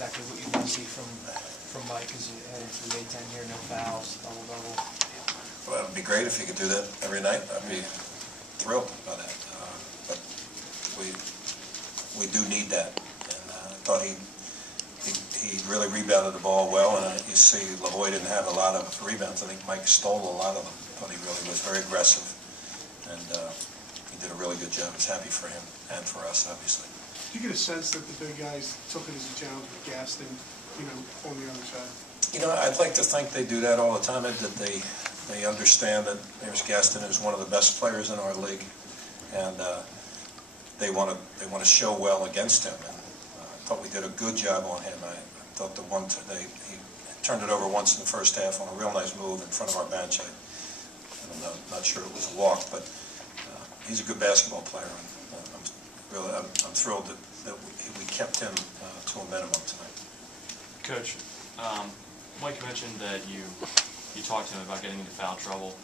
exactly what you want to see from Mike as you head into the A10 here? No fouls, double-double. Well, it'd be great if he could do that every night. I'd be thrilled by that. But we do need that. And I thought he really rebounded the ball well. And you see, Lavoie didn't have a lot of rebounds. I think Mike stole a lot of them. I thought he really was very aggressive, and he did a really good job. I was happy for him and for us, obviously. Do you get a sense that the big guys took it as a challenge with Gaston, on the other side? I'd like to think they do that all the time, that they understand that there's Gaston, who's one of the best players in our league, and they want to show well against him. And I thought we did a good job on him. I thought he turned it over once in the first half on a real nice move in front of our bench. I'm not sure it was a walk, but he's a good basketball player. And I'm thrilled that we kept him to a minimum tonight. Coach, Mike mentioned that you talked to him about getting into foul trouble.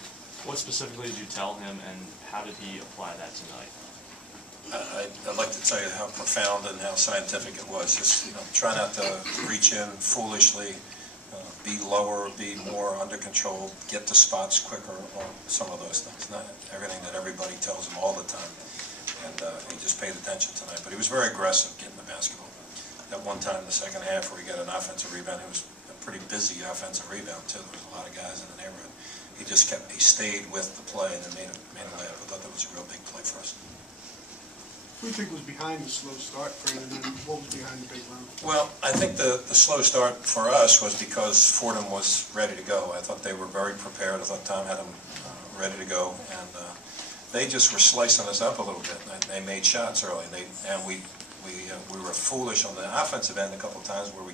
What specifically did you tell him, and how did he apply that tonight? I'd like to tell you how profound and how scientific it was. Just try not to reach in foolishly, be lower, be more under control, get to spots quicker, or some of those things. Not everything that everybody tells him all the time. And he just paid attention tonight. But he was very aggressive getting the basketball. At one time in the second half where he got an offensive rebound, it was a pretty busy offensive rebound too. There was a lot of guys in the neighborhood. He stayed with the play and then made a layup. I thought that was a real big play for us. Who do you think was behind the slow start, Fred, and then what was behind the big run? Well, I think the slow start for us was because Fordham was ready to go. I thought they were very prepared. I thought Tom had them ready to go, and they just were slicing us up a little bit. They made shots early, and we were foolish on the offensive end a couple of times where we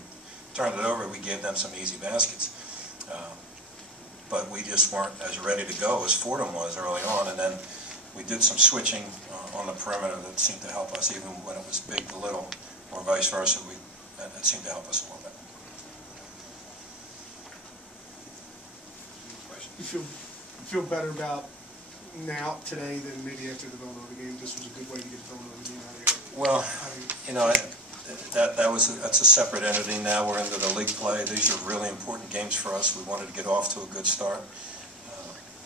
turned it over. We gave them some easy baskets, but we just weren't as ready to go as Fordham was early on. And then we did some switching on the perimeter that seemed to help us, even when it was big to little, or vice versa. That seemed to help us a little bit. You feel better about now today than maybe after the Villanova game? This was a good way to get the Villanova game out of here. Well, that's a separate entity now. We're into the league play. These are really important games for us. We wanted to get off to a good start.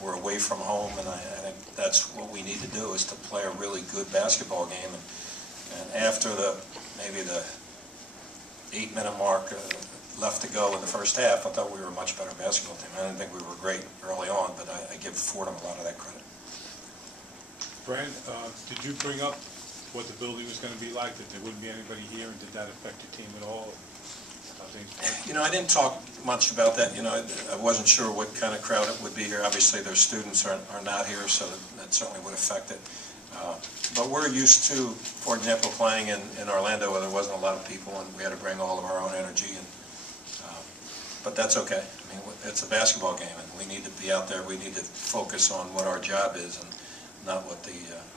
We're away from home, and I think that's what we need to do, is to play a really good basketball game. And after maybe the 8-minute mark left to go in the first half, I thought we were a much better basketball team. I didn't think we were great early on, but I give Fordham a lot of that credit. Brand, did you bring up what the building was going to be like, that there wouldn't be anybody here, and did that affect your team at all? I didn't talk much about that. I wasn't sure what kind of crowd it would be here. Obviously, their students are not here, so that certainly would affect it. But we're used to, for example, playing in Orlando where there wasn't a lot of people, and we had to bring all of our own energy. But that's okay. I mean, it's a basketball game, and we need to be out there. We need to focus on what our job is and not what the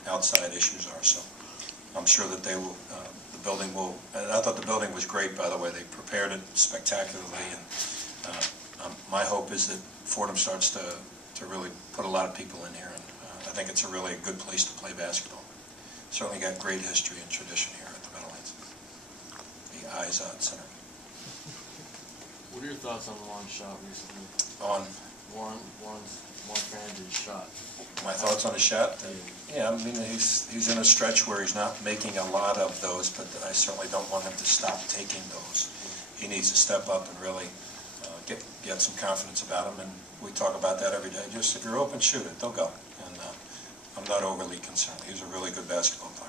outside issues are. So I'm sure that they will. The building will. I thought the building was great, by the way. They prepared it spectacularly, and my hope is that Fordham starts to really put a lot of people in here, and I think it's a really good place to play basketball. Certainly got great history and tradition here at the Meadowlands. The Izod Center. What are your thoughts on Juan's shot recently? On Juan Fernandez's shot. My thoughts on his shot? Yeah, I mean, he's in a stretch where he's not making a lot of those, but I certainly don't want him to stop taking those. He needs to step up and really get some confidence about him, and we talk about that every day. Just if you're open, shoot it. They'll go. And I'm not overly concerned. He's a really good basketball player.